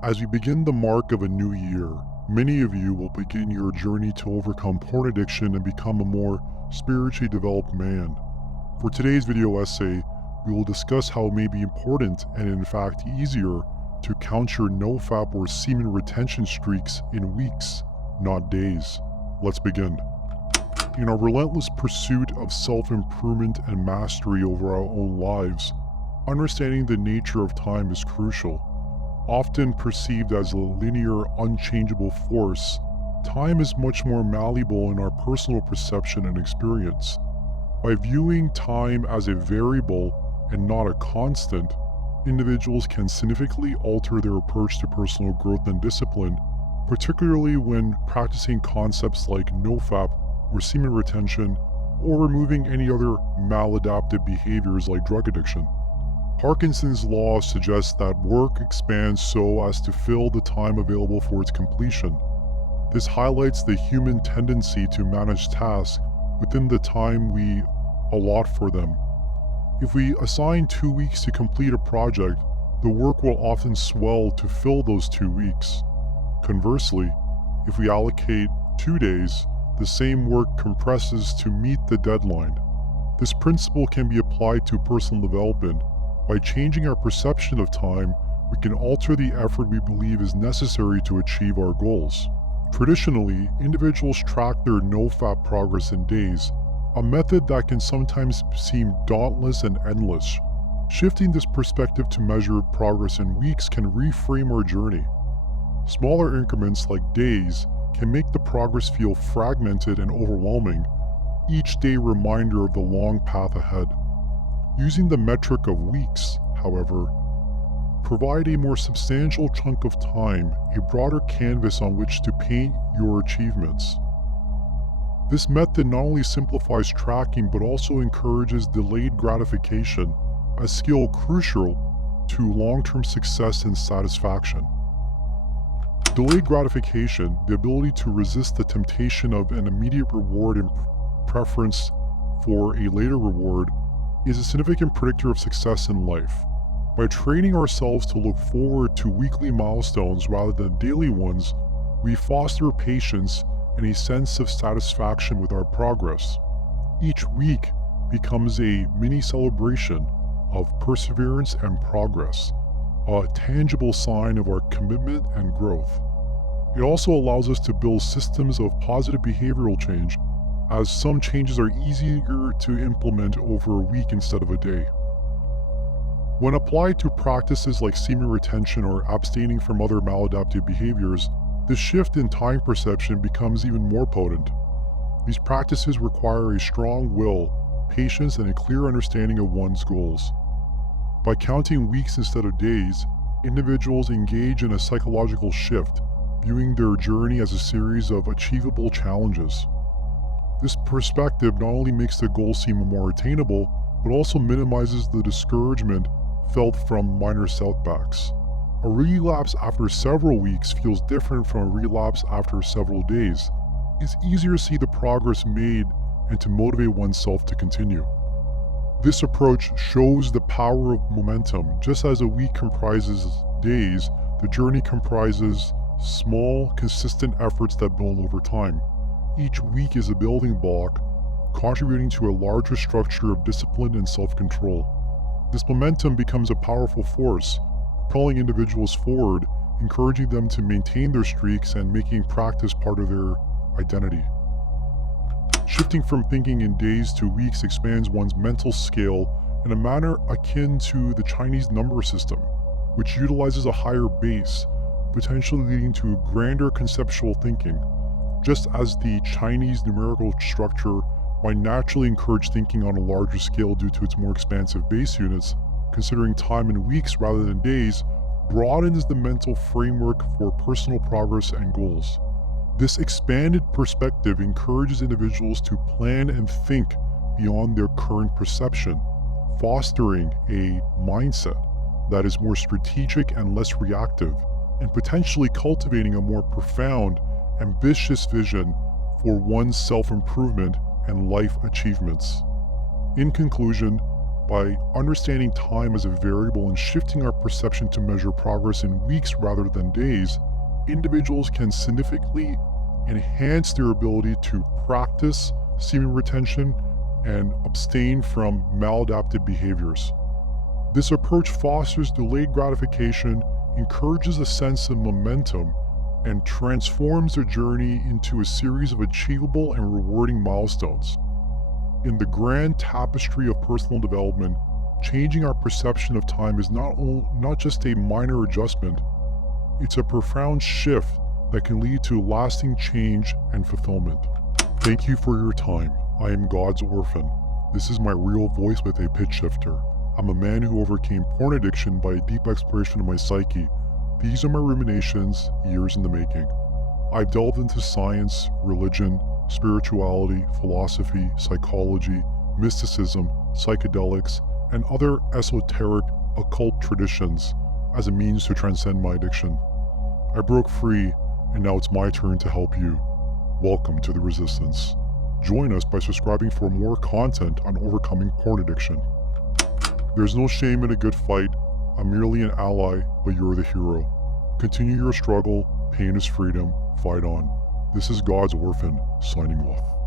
As we begin the mark of a new year, many of you will begin your journey to overcome porn addiction and become a more spiritually developed man. For today's video essay, we will discuss how it may be important and in fact easier to count your NoFap or semen retention streaks in weeks, not days. Let's begin. In our relentless pursuit of self-improvement and mastery over our own lives, understanding the nature of time is crucial. Often perceived as a linear, unchangeable force, time is much more malleable in our personal perception and experience. By viewing time as a variable and not a constant, individuals can significantly alter their approach to personal growth and discipline, particularly when practicing concepts like NoFap or semen retention, or removing any other maladaptive behaviors like drug addiction. Parkinson's law suggests that work expands so as to fill the time available for its completion. This highlights the human tendency to manage tasks within the time we allot for them. If we assign 2 weeks to complete a project, the work will often swell to fill those 2 weeks. Conversely, if we allocate 2 days, the same work compresses to meet the deadline. This principle can be applied to personal development. By changing our perception of time, we can alter the effort we believe is necessary to achieve our goals. Traditionally, individuals track their NoFap progress in days, a method that can sometimes seem dauntless and endless. Shifting this perspective to measure progress in weeks can reframe our journey. Smaller increments like days can make the progress feel fragmented and overwhelming, each day a reminder of the long path ahead. Using the metric of weeks, however, provide a more substantial chunk of time, a broader canvas on which to paint your achievements. This method not only simplifies tracking but also encourages delayed gratification, a skill crucial to long-term success and satisfaction. Delayed gratification, the ability to resist the temptation of an immediate reward in preference for a later reward, is a significant predictor of success in life. By training ourselves to look forward to weekly milestones rather than daily ones, we foster patience and a sense of satisfaction with our progress. Each week becomes a mini celebration of perseverance and progress, a tangible sign of our commitment and growth. It also allows us to build systems of positive behavioral change, as some changes are easier to implement over a week instead of a day. When applied to practices like semen retention or abstaining from other maladaptive behaviors, the shift in time perception becomes even more potent. These practices require a strong will, patience, and a clear understanding of one's goals. By counting weeks instead of days, individuals engage in a psychological shift, viewing their journey as a series of achievable challenges. This perspective not only makes the goal seem more attainable, but also minimizes the discouragement felt from minor setbacks. A relapse after several weeks feels different from a relapse after several days. It's easier to see the progress made and to motivate oneself to continue. This approach shows the power of momentum. Just as a week comprises days, the journey comprises small, consistent efforts that build over time. Each week is a building block, contributing to a larger structure of discipline and self-control. This momentum becomes a powerful force, propelling individuals forward, encouraging them to maintain their streaks and making practice part of their identity. Shifting from thinking in days to weeks expands one's mental scale in a manner akin to the Chinese number system, which utilizes a higher base, potentially leading to grander conceptual thinking. Just as the Chinese numerical structure might naturally encourage thinking on a larger scale due to its more expansive base units, considering time in weeks rather than days broadens the mental framework for personal progress and goals. This expanded perspective encourages individuals to plan and think beyond their current perception, fostering a mindset that is more strategic and less reactive, and potentially cultivating a more profound, ambitious vision for one's self-improvement and life achievements. In conclusion, By understanding time as a variable and shifting our perception to measure progress in weeks rather than days, individuals can significantly enhance their ability to practice semen retention and abstain from maladaptive behaviors. This approach fosters delayed gratification, encourages a sense of momentum, and transforms the journey into a series of achievable and rewarding milestones. In the grand tapestry of personal development, changing our perception of time is not just a minor adjustment, it's a profound shift that can lead to lasting change and fulfillment. Thank you for your time. I am God's orphan. This is my real voice with a pitch shifter. I'm a man who overcame porn addiction by a deep exploration of my psyche. These are my ruminations, years in the making. I've delved into science, religion, spirituality, philosophy, psychology, mysticism, psychedelics, and other esoteric occult traditions as a means to transcend my addiction. I broke free, and now it's my turn to help you. Welcome to the resistance. Join us by subscribing for more content on overcoming porn addiction. There's no shame in a good fight. I'm merely an ally, but you're the hero. Continue your struggle. Pain is freedom. Fight on. This is God's orphan, signing off.